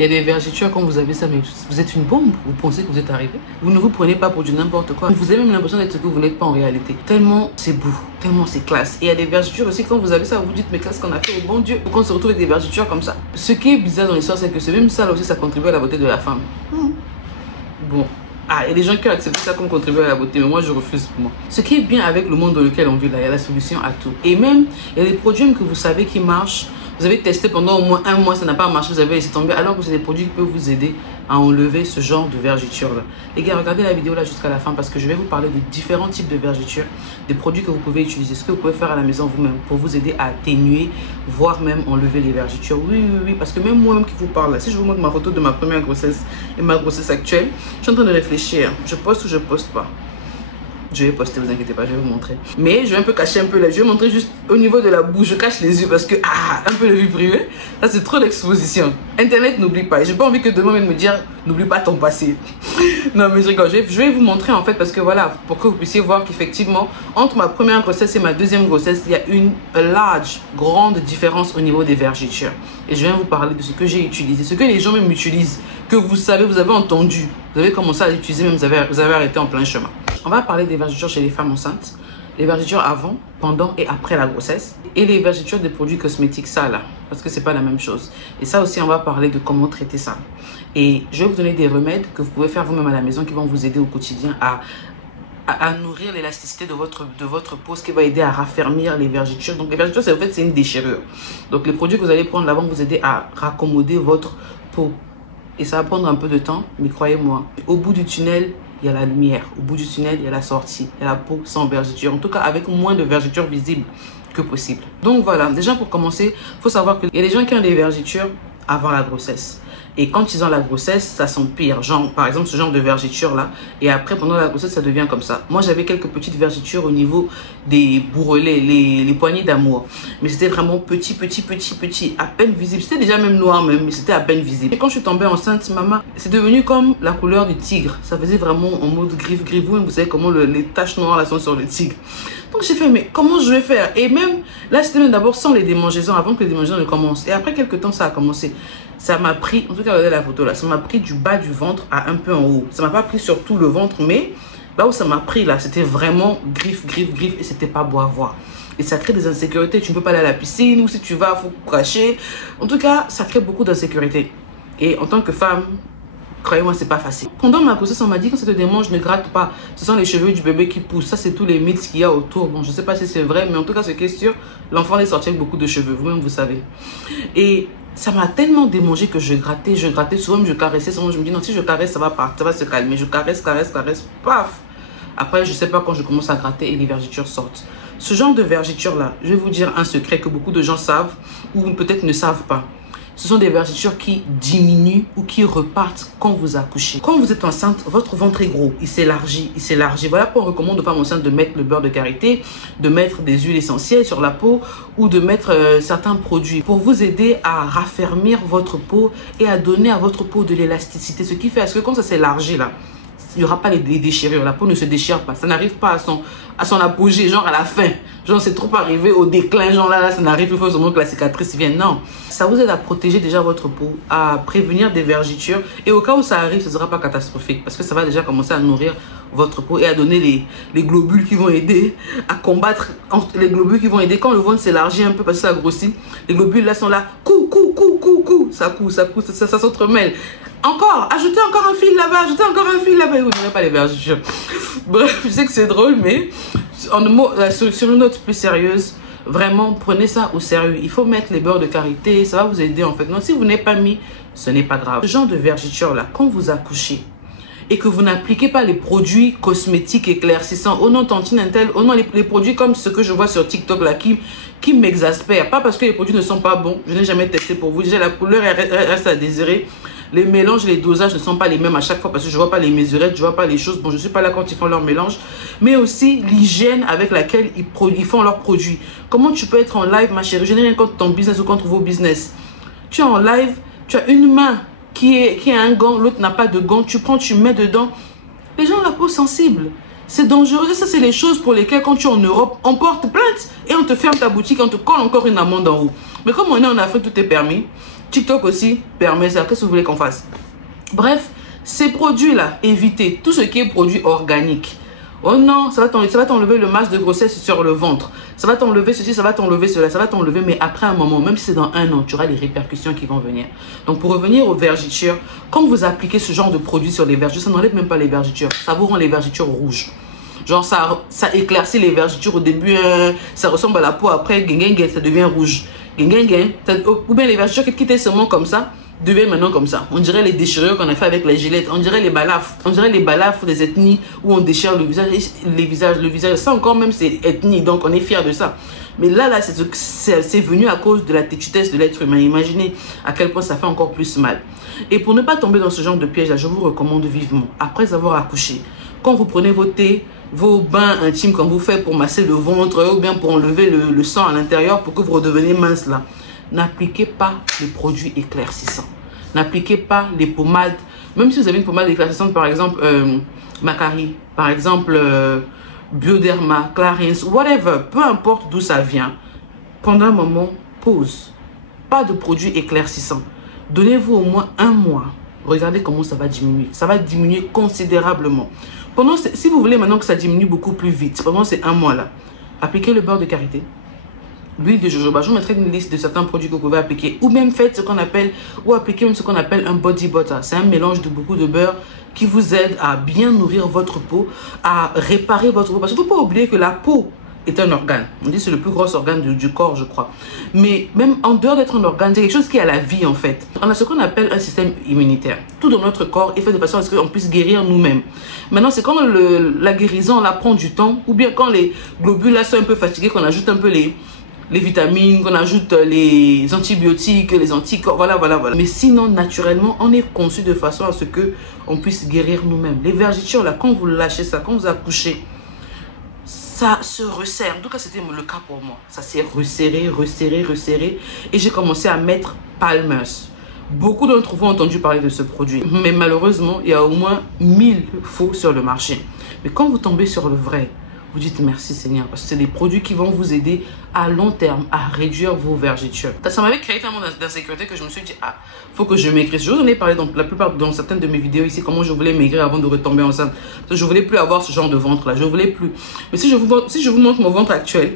Il y a des vergetures, quand vous avez ça, mais vous êtes une bombe. Vous pensez que vous êtes arrivé. Vous ne vous prenez pas pour du n'importe quoi. Vous avez même l'impression d'être ce que vous n'êtes pas en réalité. Tellement c'est beau, tellement c'est classe. Et il y a des vergetures aussi, quand vous avez ça, vous vous dites, mais qu'est-ce qu'on a fait au bon Dieu pour qu'on se retrouve avec des vergetures comme ça. Ce qui est bizarre dans l'histoire, c'est que ce même ça là aussi, ça contribue à la beauté de la femme. Bon. Ah, il y a des gens qui acceptent ça comme contribuer à la beauté, mais moi je refuse pour moi. Ce qui est bien avec le monde dans lequel on vit là, il y a la solution à tout. Et même, il y a des produits que vous savez qui marchent. Vous avez testé pendant au moins un mois, ça n'a pas marché, vous avez laissé tomber, alors que c'est des produits qui peuvent vous aider à enlever ce genre de vergetures là. Les gars, regardez la vidéo là jusqu'à la fin parce que je vais vous parler de différents types de vergetures, des produits que vous pouvez utiliser, ce que vous pouvez faire à la maison vous-même pour vous aider à atténuer, voire même enlever les vergetures. Oui, parce que même moi-même qui vous parle là, si je vous montre ma photo de ma première grossesse et ma grossesse actuelle, je suis en train de réfléchir, je poste ou je poste pas. Je vais poster, vous inquiétez pas, je vais vous montrer. Mais je vais un peu cacher un peu là. Je vais montrer juste au niveau de la bouche. Je cache les yeux parce que, un peu de vie privée. Ça, c'est trop d'exposition. Internet, n'oublie pas. J'ai pas envie que demain, vienne me dire, n'oublie pas ton passé. Non, mais je rigole. Je vais vous montrer en fait parce que voilà, pour que vous puissiez voir qu'effectivement, entre ma première grossesse et ma deuxième grossesse, il y a une grande différence au niveau des vergetures. Et je viens vous parler de ce que j'ai utilisé, ce que les gens même utilisent, que vous savez, vous avez entendu. Vous avez commencé à l'utiliser, même vous avez arrêté en plein chemin. On va parler des vergetures chez les femmes enceintes, les vergetures avant, pendant et après la grossesse, et les vergetures des produits cosmétiques, ça là, parce que c'est pas la même chose. Et ça aussi, on va parler de comment traiter ça. Et je vais vous donner des remèdes que vous pouvez faire vous-même à la maison qui vont vous aider au quotidien à nourrir l'élasticité de votre peau, ce qui va aider à raffermir les vergetures. Donc les vergetures, en fait, c'est une déchirure. Donc les produits que vous allez prendre là vont vous aider à raccommoder votre peau. Et ça va prendre un peu de temps, mais croyez-moi, au bout du tunnel, il y a la lumière. Au bout du tunnel, il y a la sortie. Il y a la peau sans vergeture. En tout cas, avec moins de vergetures visibles que possible. Donc voilà, déjà pour commencer, il faut savoir qu'il y a des gens qui ont des vergetures avant la grossesse. Et quand ils ont la grossesse, ça s'empire. Genre, par exemple, ce genre de vergeture là. Et après, pendant la grossesse, ça devient comme ça. Moi, j'avais quelques petites vergetures au niveau des bourrelets, les poignées d'amour. Mais c'était vraiment petit, à peine visible. C'était déjà même noir même, mais c'était à peine visible. Et quand je suis tombée enceinte, maman, c'est devenu comme la couleur du tigre. Ça faisait vraiment en mode griffe-griffe. Vous savez comment les taches noires là sont sur le tigre. Donc j'ai fait, mais comment je vais faire? Et même, là, c'était même d'abord sans les démangeaisons, avant que les démangeaisons ne commencent. Et après quelques temps, ça a commencé. Ça m'a pris, en tout cas, regardez la photo là, ça m'a pris du bas du ventre à un peu en haut. Ça m'a pas pris sur tout le ventre, mais là où ça m'a pris là, c'était vraiment griffe, et c'était pas beau à voir. Et ça crée des insécurités. Tu ne peux pas aller à la piscine, ou si tu vas, il faut cracher. En tout cas, ça crée beaucoup d'insécurité. Et en tant que femme, croyez-moi, c'est pas facile. Pendant ma grossesse, on m'a dit que quand ça te démange, ne gratte pas. Ce sont les cheveux du bébé qui poussent. Ça, c'est tous les mythes qu'il y a autour. Bon, je sais pas si c'est vrai, mais en tout cas, ce qui est sûr, l'enfant est sorti avec beaucoup de cheveux. Vous-même, vous savez. Et ça m'a tellement démangé que je grattais. Souvent, même je caressais. Souvent, je me dis, non, si je caresse, ça va partir, ça va se calmer. Je caresse, paf. Après, je sais pas quand je commence à gratter et les vergetures sortent. Ce genre de vergetures-là, je vais vous dire un secret que beaucoup de gens savent ou peut-être ne savent pas. Ce sont des vergetures qui diminuent ou qui repartent quand vous accouchez. Quand vous êtes enceinte, votre ventre est gros, il s'élargit. Voilà pourquoi on recommande aux femmes enceintes de mettre le beurre de karité, de mettre des huiles essentielles sur la peau ou de mettre certains produits pour vous aider à raffermir votre peau et à donner à votre peau de l'élasticité. Ce qui fait que quand ça s'élargit là, il n'y aura pas les déchirures. La peau ne se déchire pas. Ça n'arrive pas à son apogée, genre à la fin. Genre, c'est trop arrivé au déclin. Genre là, ça n'arrive, il faut seulement que la cicatrice vienne. Non. Ça vous aide à protéger déjà votre peau, à prévenir des vergetures. Et au cas où ça arrive, ce ne sera pas catastrophique. Parce que ça va déjà commencer à nourrir votre peau et à donner les globules qui vont aider à combattre. Les globules qui vont aider quand le ventre s'élargit un peu parce que ça grossit. Les globules là sont là. Ça s'entremêle. Encore, ajoutez encore un fil là-bas, et vous n'aurez pas les vergetures. Bref, je sais que c'est drôle, mais sur une note plus sérieuse, vraiment, prenez ça au sérieux. Il faut mettre les beurres de karité, ça va vous aider en fait. Non, si vous n'avez pas mis, ce n'est pas grave. Ce genre de vergeture là, quand vous accouchez et que vous n'appliquez pas les produits cosmétiques éclaircissants, oh non, tantine intel, oh non, les produits comme ce que je vois sur TikTok là, qui m'exaspèrent. Pas parce que les produits ne sont pas bons, je n'ai jamais testé pour vous. Déjà, la couleur reste à désirer. Les mélanges, les dosages ne sont pas les mêmes à chaque fois parce que je ne vois pas les mesurettes, je ne vois pas les choses. Bon, je ne suis pas là quand ils font leur mélange. Mais aussi l'hygiène avec laquelle ils font leurs produits. Comment tu peux être en live, ma chérie? Je n'ai rien contre ton business ou contre vos business. Tu es en live, tu as une main qui a un gant, l'autre n'a pas de gant. Tu prends, tu mets dedans. Les gens ont la peau sensible. C'est dangereux. Et ça, c'est les choses pour lesquelles, quand tu es en Europe, on porte plainte et on te ferme ta boutique, on te colle encore une amende en haut. Mais comme on est en Afrique, tout est permis. TikTok aussi permet ça. Qu'est-ce que vous voulez qu'on fasse? Bref, ces produits-là, évitez tout ce qui est produit organique. Oh non, ça va t'enlever le masque de grossesse sur le ventre. Ça va t'enlever ceci, ça va t'enlever cela, ça va t'enlever. Mais après un moment, même si c'est dans un an, tu auras les répercussions qui vont venir. Donc pour revenir aux vergitures, quand vous appliquez ce genre de produit sur les vergitures, ça n'enlève même pas les vergitures. Ça vous rend les vergitures rouges. Genre ça éclaircit les vergitures au début, ça ressemble à la peau. Après, ça devient rouge. Ou bien les vergitures qui étaient seulement comme ça, deviennent maintenant comme ça. On dirait les déchirures qu'on a fait avec les gilettes. On dirait les balafres. On dirait les balafres des ethnies où on déchire le visage. Ça encore même c'est ethnie, donc on est fiers de ça. Mais là c'est venu à cause de la têtudesse de l'être humain. Imaginez à quel point ça fait encore plus mal. Et pour ne pas tomber dans ce genre de piège là, je vous recommande vivement, après avoir accouché, quand vous prenez vos thés, vos bains intimes qu'on vous fait pour masser le ventre ou bien pour enlever le sang à l'intérieur pour que vous redeveniez mince là, n'appliquez pas les produits éclaircissants. N'appliquez pas les pommades. Même si vous avez une pommade éclaircissante, par exemple, Macari, par exemple, Bioderma, Clarins, whatever, peu importe d'où ça vient, pendant un moment, pause. Pas de produits éclaircissants. Donnez-vous au moins un mois. Regardez comment ça va diminuer. Ça va diminuer considérablement. Si vous voulez maintenant que ça diminue beaucoup plus vite, pendant ces un mois là, appliquez le beurre de karité, l'huile de jojoba. Je vous mettrai une liste de certains produits que vous pouvez appliquer. Ou même faites ce qu'on appelle, ou appliquez même ce qu'on appelle un body butter. C'est un mélange de beaucoup de beurre qui vous aide à bien nourrir votre peau, à réparer votre peau. Parce qu'il ne faut pas oublier que la peau est un organe. On dit que c'est le plus gros organe du corps, je crois. Mais même en dehors d'être un organe, c'est quelque chose qui a la vie en fait. On a ce qu'on appelle un système immunitaire. Tout dans notre corps est fait de façon à ce qu'on puisse guérir nous-mêmes. Maintenant, c'est quand la guérison, on la prend du temps, ou bien quand les globules là sont un peu fatigués, qu'on ajoute un peu les vitamines, qu'on ajoute les antibiotiques, les anticorps, voilà. Mais sinon, naturellement, on est conçu de façon à ce que on puisse guérir nous-mêmes. Les vergitures, là, quand vous lâchez ça, quand vous accouchez, ça se resserre. En tout cas, c'était le cas pour moi. Ça s'est resserré. Et j'ai commencé à mettre Palmers. Beaucoup d'entre vous ont entendu parler de ce produit. Mais malheureusement, il y a au moins 1000 faux sur le marché. Mais quand vous tombez sur le vrai, vous dites merci Seigneur, parce que c'est des produits qui vont vous aider à long terme à réduire vos vergitures. Ça m'avait créé tellement d'insécurité que je me suis dit, ah, faut que je maigrisse. Je vous en ai parlé dans certaines de mes vidéos ici, comment je voulais maigrir avant de retomber enceinte. Parce que je voulais plus avoir ce genre de ventre là, je voulais plus. Mais si je vous montre mon ventre actuel,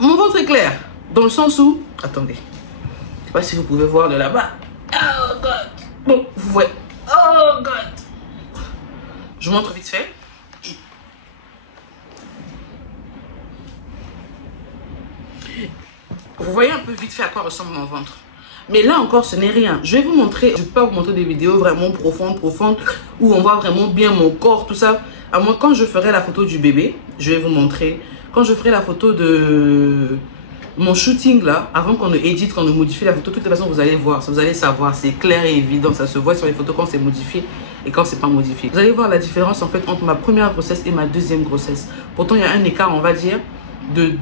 mon ventre est clair, dans le sens où, attendez, je sais pas si vous pouvez voir de là-bas. Oh God. Bon, vous voyez, oh God. Je vous montre vite fait. Vous voyez un peu vite fait à quoi ressemble mon ventre. Mais là encore, ce n'est rien. Je vais vous montrer, je ne vais pas vous montrer des vidéos vraiment profondes, où on voit vraiment bien mon corps, tout ça. À moi, quand je ferai la photo du bébé, je vais vous montrer. Quand je ferai la photo de mon shooting là, avant qu'on ne édite, qu'on ne modifie la photo, de toute façon, vous allez voir, vous allez savoir. C'est clair et évident, ça se voit sur les photos quand c'est modifié et quand c'est pas modifié. Vous allez voir la différence en fait entre ma première grossesse et ma deuxième grossesse. Pourtant, il y a un écart, on va dire, de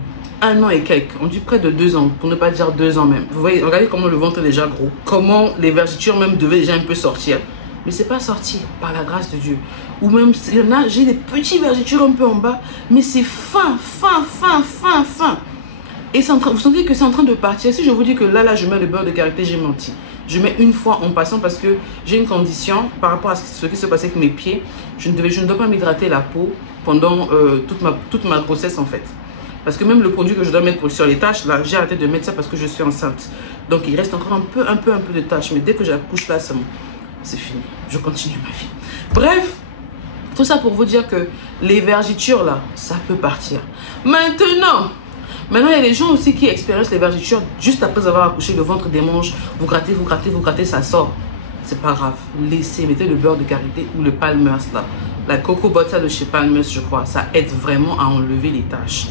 1 an et quelques, on dit près de 2 ans, pour ne pas dire 2 ans même. Vous voyez, regardez comment le ventre est déjà gros, comment les vergitures même devaient déjà un peu sortir. Mais c'est pas sorti par la grâce de Dieu. Ou même, il y en a, j'ai des petits vergitures un peu en bas, mais c'est fin. Et vous sentez que c'est en train de partir. Si je vous dis que là, je mets le beurre de karité, j'ai menti. Je mets une fois en passant parce que j'ai une condition par rapport à ce qui se passait avec mes pieds. Je ne dois pas m'hydrater la peau pendant toute ma grossesse en fait. Parce que même le produit que je dois mettre sur les taches, là, j'ai arrêté de mettre ça parce que je suis enceinte. Donc, il reste encore un peu de taches. Mais dès que j'accouche là, c'est fini. Je continue ma vie. Bref, tout ça pour vous dire que les vergitures, là, ça peut partir. Maintenant, il y a des gens aussi qui expérimentent les vergitures juste après avoir accouché, le ventre démange. Vous grattez, ça sort. C'est pas grave. Laissez, mettez le beurre de karité ou le Palmers, là. La coco butter de chez Palmers, je crois. Ça aide vraiment à enlever les taches.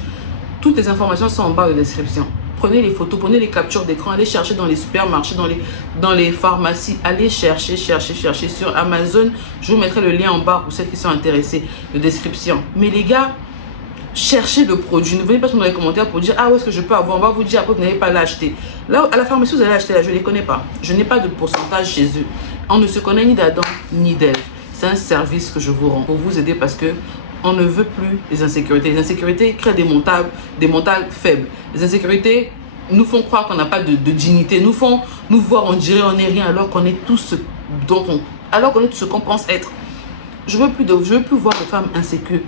Toutes les informations sont en barre de description. Prenez les photos, prenez les captures d'écran, allez chercher dans les supermarchés, dans les pharmacies. Allez chercher sur Amazon. Je vous mettrai le lien en bas pour celles qui sont intéressées de description. Mais les gars, cherchez le produit. Ne venez pas dans les commentaires pour dire, ah, où est-ce que je peux avoir? On va vous dire après, vous n'allez pas l'acheter. Là, à la pharmacie, vous allez acheter là, je ne les connais pas. Je n'ai pas de pourcentage chez eux. On ne se connaît ni d'Adam ni d'Ève. C'est un service que je vous rends pour vous aider parce que on ne veut plus les insécurités. Les insécurités créent des mentales faibles. Les insécurités nous font croire qu'on n'a pas de dignité, nous font nous voir, on dirait on n'est rien, alors qu'on est tout ce dont alors qu'on est tout ce qu'on pense être. Je veux plus voir de femmes insécures.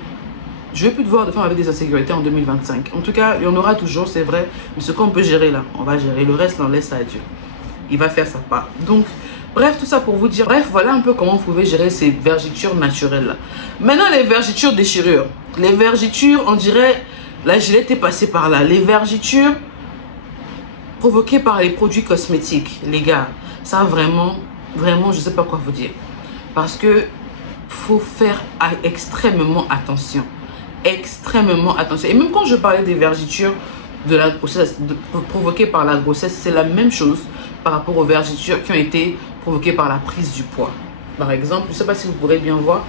Je veux plus voir de femmes avec des insécurités en 2025. En tout cas, il y en aura toujours, c'est vrai. Mais ce qu'on peut gérer là, on va gérer. Le reste, on laisse à Dieu. Il va faire sa part. Donc, bref, tout ça pour vous dire. Bref, voilà un peu comment vous pouvez gérer ces vergitures naturelles là. Maintenant, les vergitures déchirures. Les vergitures, on dirait, la gilette est passée par là. Les vergitures provoquées par les produits cosmétiques. Les gars, ça vraiment, vraiment, je sais pas quoi vous dire. Parce que faut faire extrêmement attention. Extrêmement attention. Et même quand je parlais des vergitures de la grossesse, provoquées par la grossesse, c'est la même chose par rapport aux vergitures qui ont été provoquées par la prise du poids. Par exemple, je ne sais pas si vous pourrez bien voir,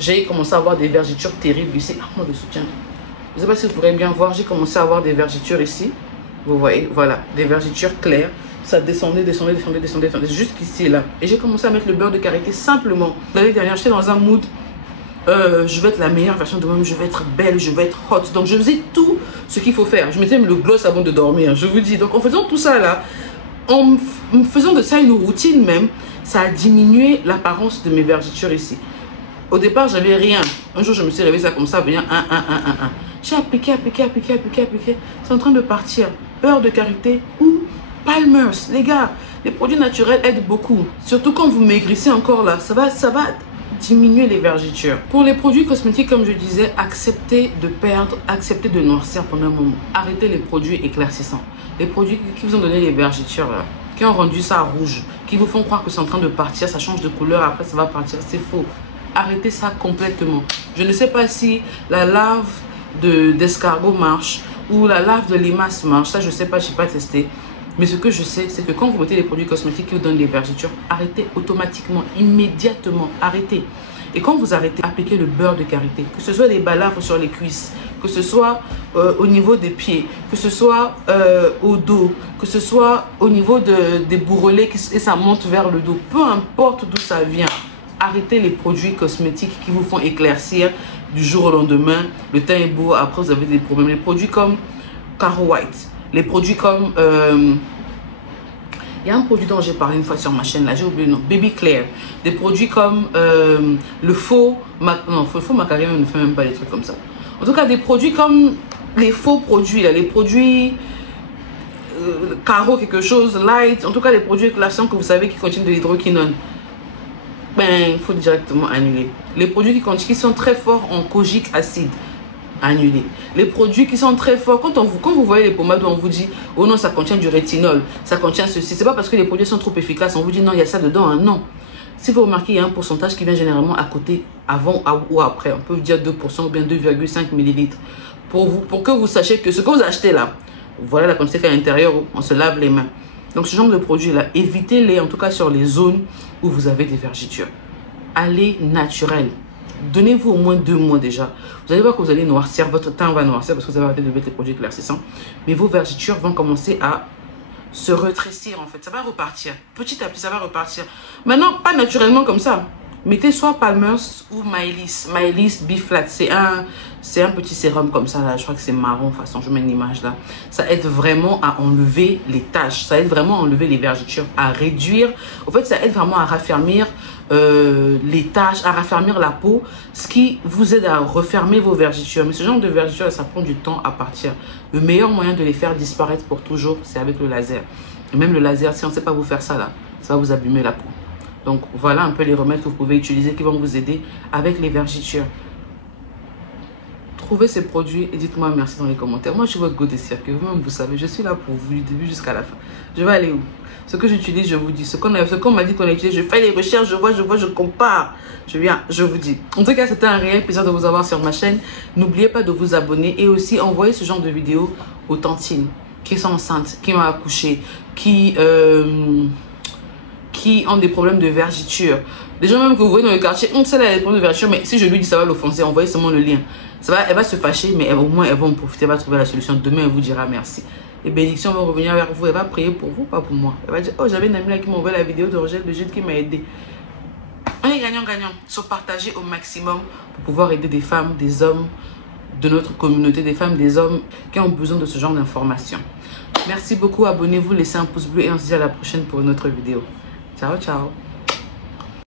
j'ai commencé à avoir des vergitures terribles ici. Ah, moi de soutien. Je ne sais pas si vous pourrez bien voir, j'ai commencé à avoir des vergitures ici. Vous voyez, voilà, des vergitures claires. Ça descendait jusqu'ici là. Et j'ai commencé à mettre le beurre de karité simplement. L'année dernière, j'étais dans un mood. Je vais être la meilleure version de moi-même, je vais être belle, je vais être hot. Donc je faisais tout ce qu'il faut faire. Je mettais même le gloss avant de dormir, je vous dis. Donc en faisant tout ça là, en faisant de ça une routine même, ça a diminué l'apparence de mes vergitures ici. Au départ, j'avais rien. Un jour, je me suis réveillée ça comme ça, bien, un. J'ai appliqué. C'est en train de partir. Beurre de karité ou Palmer's. Les gars, les produits naturels aident beaucoup. Surtout quand vous maigrissez encore là, ça va diminuer les vergitures. Pour les produits cosmétiques, comme je disais, acceptez de perdre, acceptez de noircir pendant un moment. Arrêtez les produits éclaircissants. Les produits qui vous ont donné les vergitures là, qui ont rendu ça rouge, qui vous font croire que c'est en train de partir, ça change de couleur, après ça va partir, c'est faux. Arrêtez ça complètement. Je ne sais pas si la lave d'escargot marche ou la lave de limace marche, ça je ne sais pas, je n'ai pas testé. Mais ce que je sais, c'est que quand vous mettez les produits cosmétiques qui vous donnent des vergitures, arrêtez automatiquement, immédiatement, arrêtez. Et quand vous arrêtez, appliquez le beurre de karité, que ce soit des balafres sur les cuisses, que ce soit au niveau des pieds, que ce soit au dos, que ce soit au niveau des bourrelets et ça monte vers le dos, peu importe d'où ça vient. Arrêtez les produits cosmétiques qui vous font éclaircir du jour au lendemain. Le teint est beau, après vous avez des problèmes. Les produits comme Caro White, les produits comme... il y a un produit dont j'ai parlé une fois sur ma chaîne, là, j'ai oublié le nom, Baby Claire. Des produits comme le faux... Non, faux macadamia ne fait même pas des trucs comme ça. En tout cas, des produits comme les faux produits, là, les produits... Caro quelque chose, light, en tout cas les produits éclaircissants que vous savez qui contiennent de l'hydroquinone. Ben, il faut directement annuler. Les produits qui sont très forts en kojic acide, annuler. Les produits qui sont très forts, quand vous voyez les pommades où on vous dit oh non, ça contient du rétinol, ça contient ceci, c'est pas parce que les produits sont trop efficaces, on vous dit non, il y a ça dedans, hein, non. Si vous remarquez, il y a un pourcentage qui vient généralement à côté, avant ou après, on peut dire 2% ou bien 2,5 ml. Pour que vous sachiez que ce que vous achetez là, voilà la quantité qu'il y a à l'intérieur, on se lave les mains. Donc ce genre de produits là, évitez-les en tout cas sur les zones où vous avez des vergitures. Allez naturel. Donnez-vous au moins 2 mois déjà. Vous allez voir que vous allez noircir, votre teint va noircir parce que vous avez arrêté de mettre les produits éclaircissants. Mais vos vergitures vont commencer à se rétrécir en fait. Ça va repartir. Petit à petit, ça va repartir. Maintenant, pas naturellement comme ça. Mettez soit Palmer's ou Mylis B-Flat. C'est un petit sérum comme ça là. Je crois que c'est marron. De toute façon, je mets une image là. Ça aide vraiment à enlever les taches. Ça aide vraiment à enlever les vergitures, à réduire. En fait, ça aide vraiment à raffermir les taches, à raffermir la peau, ce qui vous aide à refermer vos vergitures. Mais ce genre de vergitures, ça prend du temps à partir. Le meilleur moyen de les faire disparaître pour toujours, c'est avec le laser. Et même le laser, si on ne sait pas vous faire ça là, ça va vous abîmer la peau. Donc voilà un peu les remèdes que vous pouvez utiliser qui vont vous aider avec les vergitures. Trouvez ces produits et dites-moi merci dans les commentaires. Moi, je suis votre go des circuits. Vous-même, vous savez, je suis là pour vous du début jusqu'à la fin. Je vais aller où? Ce que j'utilise, je vous dis. Ce qu'on m'a dit qu'on a utilisé, je fais les recherches, je compare. Je viens, je vous dis. En tout cas, c'était un réel plaisir de vous avoir sur ma chaîne. N'oubliez pas de vous abonner et aussi envoyer ce genre de vidéos aux tantines qui sont enceintes, qui ont accouché, qui ont des problèmes de vergiture. Les gens même que vous voyez dans le quartier, on sait là les problèmes de vergiture, mais si je lui dis ça va l'offenser, envoyez seulement le lien. Elle va se fâcher, mais au moins elle va en profiter, elle va trouver la solution. Demain, elle vous dira merci. Les bénédictions vont revenir vers vous, elle va prier pour vous, pas pour moi. Elle va dire, oh j'avais une amie là qui m'a envoyé la vidéo de Roger de Jude qui m'a aidé. On est gagnant-gagnant, se partager au maximum pour pouvoir aider des femmes, des hommes, de notre communauté, des femmes, des hommes qui ont besoin de ce genre d'informations. Merci beaucoup, abonnez-vous, laissez un pouce bleu et on se dit à la prochaine pour une autre vidéo. Ciao, ciao.